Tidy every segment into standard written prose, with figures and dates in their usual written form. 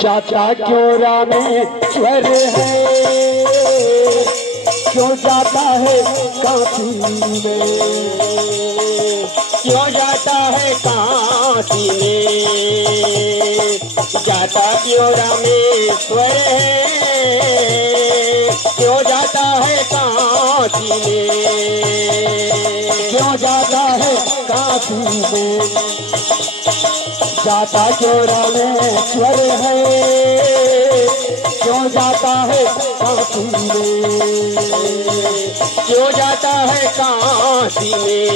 चाचा क्यों रामेश्वर है, क्यों जाता है काशी में, क्यों जाता है काशी में, जाता क्यों रामेश्वर है, क्यों जाता है काशी में, क्यों जाता है काशी में, जाता क्यों रामेश्वर है, क्यों जाता है काशी में, क्यों जाता है काशी में,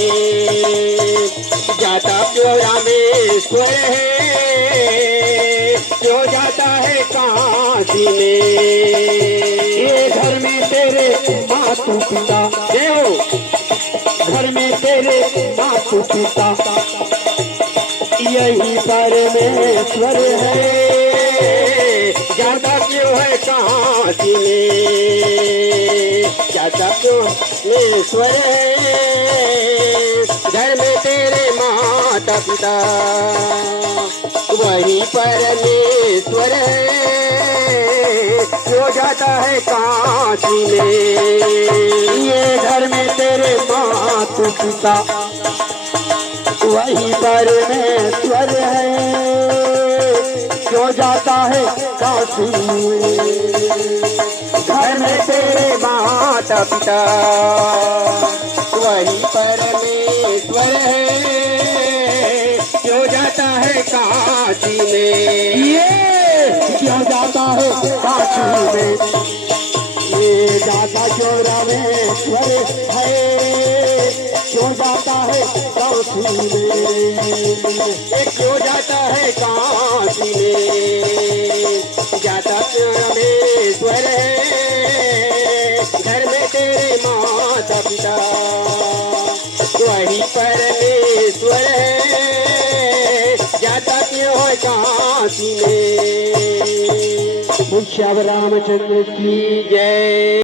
जाता क्यों रामेश्वर है, क्यों जाता है काशी में। ये घर में तेरे मातु पिता, देव घर में तेरे मातु पिता, यही परमेश्वर है, जाता क्यों है काशी में, जाता क्यों रामेश्वर है, घर में तेरे माता पिता, वही परमेश्वर है, क्यों जाता है काशी में। ये घर में तेरे मातु पिता, वही परमेश्वर है, क्यों जाता है काशी में। घर में तेरे माता पिता, वही परमेश्वर है, क्यों जाता है काशी में। ये क्यों जाता है काशी में, ये जाता क्यों रामेश्वर है, क्यों जाता है काशी में, ये क्यों जाता है काशी में, जाता क्यों रामेश्वर है, घर में तेरे माता पिता, वही परमेश्वर है, जाता क्यों है काशी में। मुझ श्याम रामचंद्र की जय।